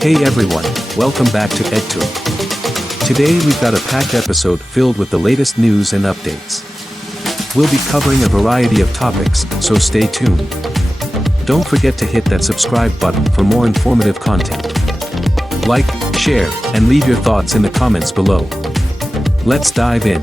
Hey everyone, welcome back to EdTour. Today we've got a packed episode filled with the latest news and updates. We'll be covering a variety of topics, so stay tuned. Don't forget to hit that subscribe button for more informative content. Like, share, and leave your thoughts in the comments below. Let's dive in.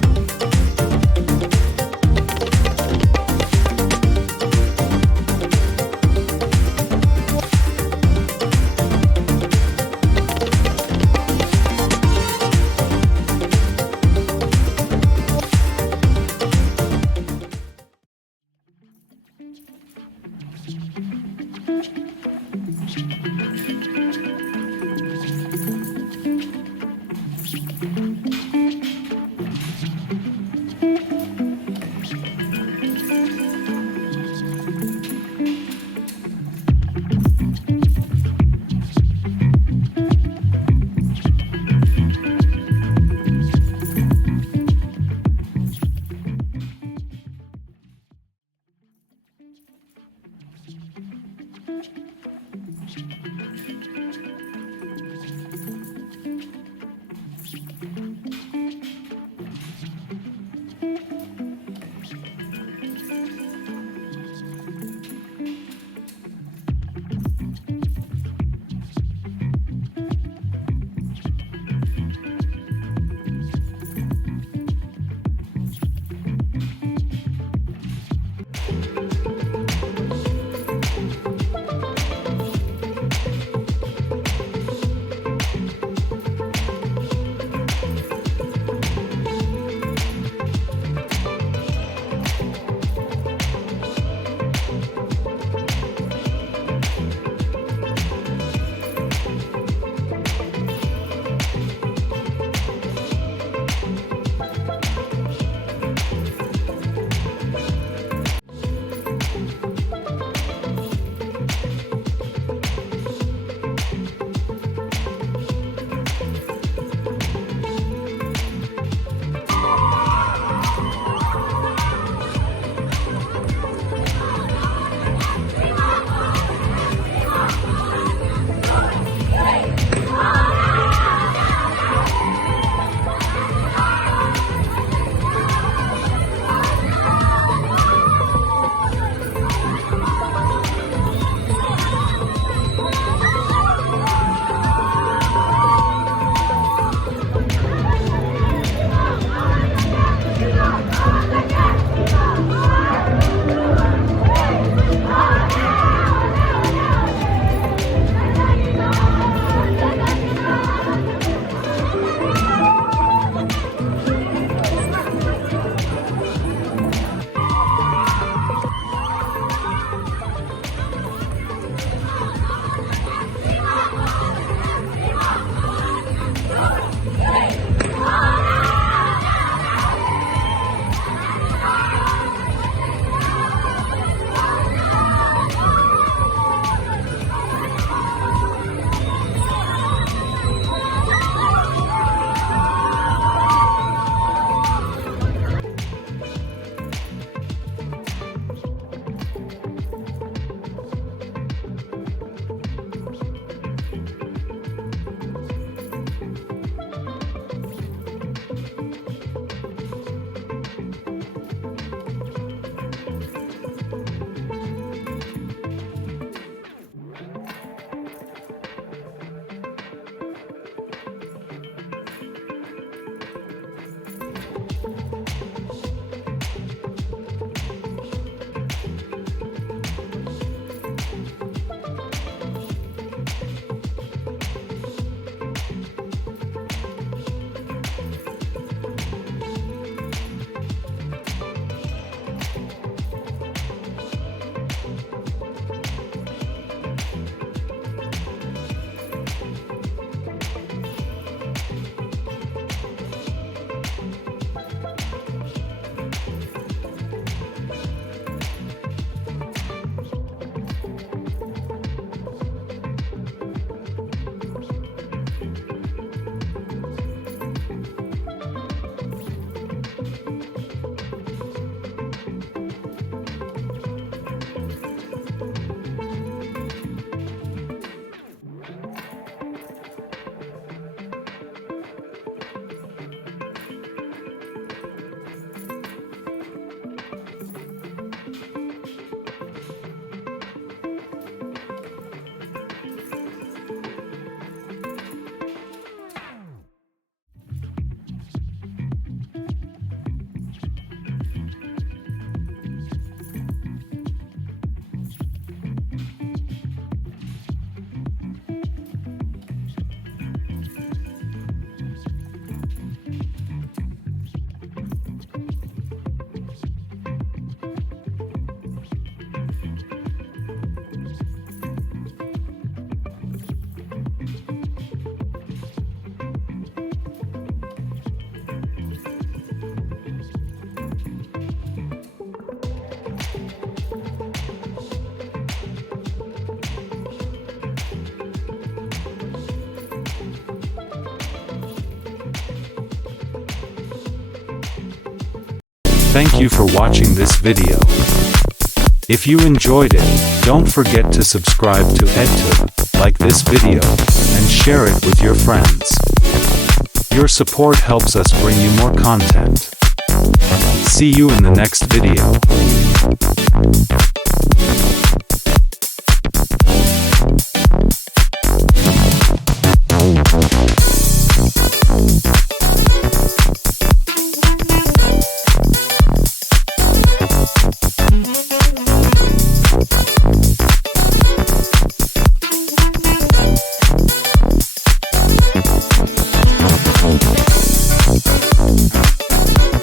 Thank you for watching this video. If you enjoyed it, don't forget to subscribe to EdTube, like this video, and share it with your friends. Your support helps us bring you more content. See you in the next video.